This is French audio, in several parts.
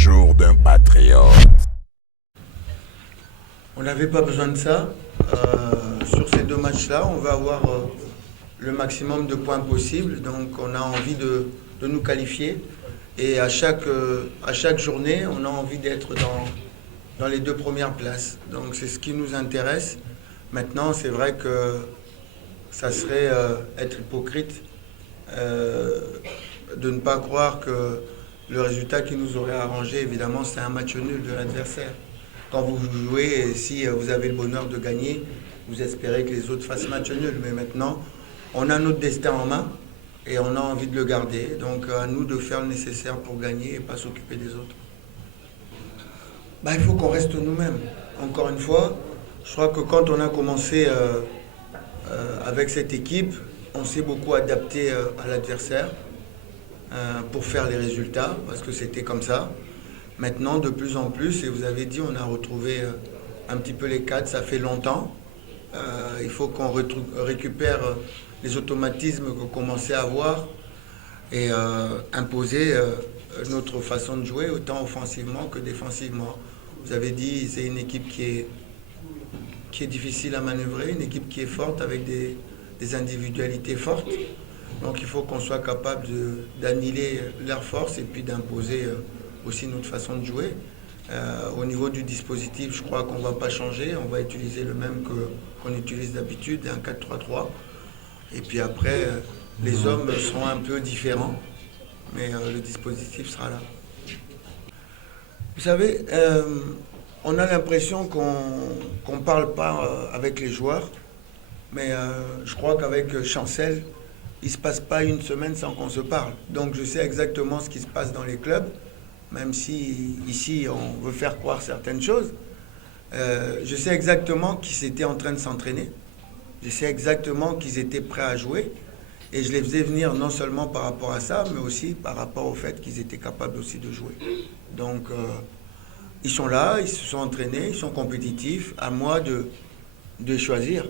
jour d'un patriote. On n'avait pas besoin de ça. Sur ces deux matchs-là, on va avoir le maximum de points possible. Donc on a envie de nous qualifier. Et à chaque journée, on a envie d'être dans les deux premières places. Donc c'est ce qui nous intéresse. Maintenant, c'est vrai que ça serait être hypocrite de ne pas croire que le résultat qui nous aurait arrangé, évidemment, c'est un match nul de l'adversaire. Quand vous jouez, et si vous avez le bonheur de gagner, vous espérez que les autres fassent match nul. Mais maintenant, on a notre destin en main et on a envie de le garder. Donc à nous de faire le nécessaire pour gagner et pas s'occuper des autres. Il faut qu'on reste nous-mêmes. Encore une fois, je crois que quand on a commencé avec cette équipe, on s'est beaucoup adapté à l'adversaire pour faire les résultats, parce que c'était comme ça. Maintenant, de plus en plus, et vous avez dit, on a retrouvé un petit peu les cadres, ça fait longtemps. Il faut qu'on récupère les automatismes qu'on commençait à avoir et imposer notre façon de jouer, autant offensivement que défensivement. Vous avez dit, c'est une équipe qui est difficile à manœuvrer, une équipe qui est forte avec des individualités fortes. Donc il faut qu'on soit capable d'annihiler leurs forces et puis d'imposer aussi notre façon de jouer. Au niveau du dispositif, je crois qu'on ne va pas changer. On va utiliser le même qu'on utilise d'habitude, un 4-3-3. Et puis après, les hommes seront un peu différents, mais le dispositif sera là. Vous savez, on a l'impression qu'on ne parle pas avec les joueurs, mais je crois qu'avec Chancel, il ne se passe pas une semaine sans qu'on se parle. Donc je sais exactement ce qui se passe dans les clubs, même si ici on veut faire croire certaines choses. Je sais exactement qu'ils étaient en train de s'entraîner. Je sais exactement qu'ils étaient prêts à jouer. Et je les faisais venir non seulement par rapport à ça, mais aussi par rapport au fait qu'ils étaient capables aussi de jouer. Donc ils sont là, ils se sont entraînés, ils sont compétitifs. À moi de choisir,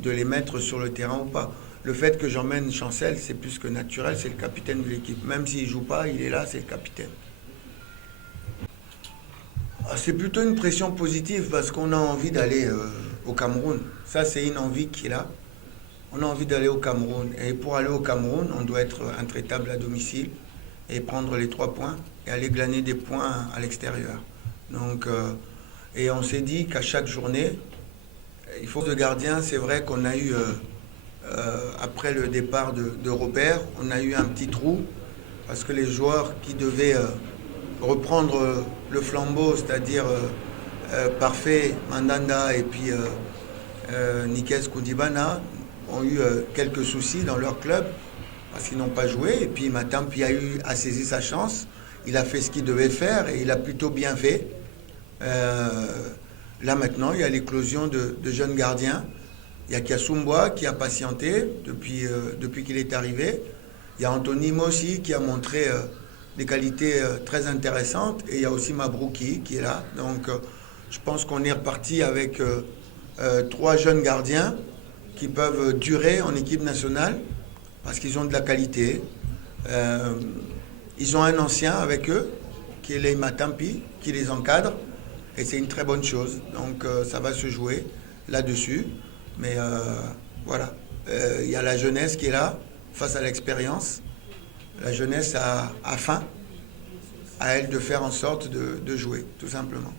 de les mettre sur le terrain ou pas. Le fait que j'emmène Chancel, c'est plus que naturel, c'est le capitaine de l'équipe. Même s'il ne joue pas, il est là, c'est le capitaine. C'est plutôt une pression positive parce qu'on a envie d'aller au Cameroun. Ça, c'est une envie qui est là. On a envie d'aller au Cameroun. Et pour aller au Cameroun, on doit être intraitable à domicile et prendre les 3 points et aller glaner des points à l'extérieur. Donc, et on s'est dit qu'à chaque journée, il faut que le gardien, c'est vrai qu'on a eu... après le départ de Robert, on a eu un petit trou parce que les joueurs qui devaient reprendre le flambeau, c'est-à-dire Parfait, Mandanda et puis Nikes Koudibana, ont eu quelques soucis dans leur club parce qu'ils n'ont pas joué. Et puis Matampi a saisi sa chance, il a fait ce qu'il devait faire et il a plutôt bien fait. Là maintenant, il y a l'éclosion de jeunes gardiens. Il y a Kiasumboa qui a patienté depuis qu'il est arrivé. Il y a Anthony Mossi qui a montré des qualités très intéressantes. Et il y a aussi Mabrouki qui est là. Donc je pense qu'on est reparti avec 3 jeunes gardiens qui peuvent durer en équipe nationale parce qu'ils ont de la qualité. Ils ont un ancien avec eux qui est Leima Tampi qui les encadre. Et c'est une très bonne chose. Donc ça va se jouer là-dessus. Mais voilà, il y a la jeunesse qui est là, face à l'expérience. La jeunesse a faim, à elle de faire en sorte de jouer, tout simplement.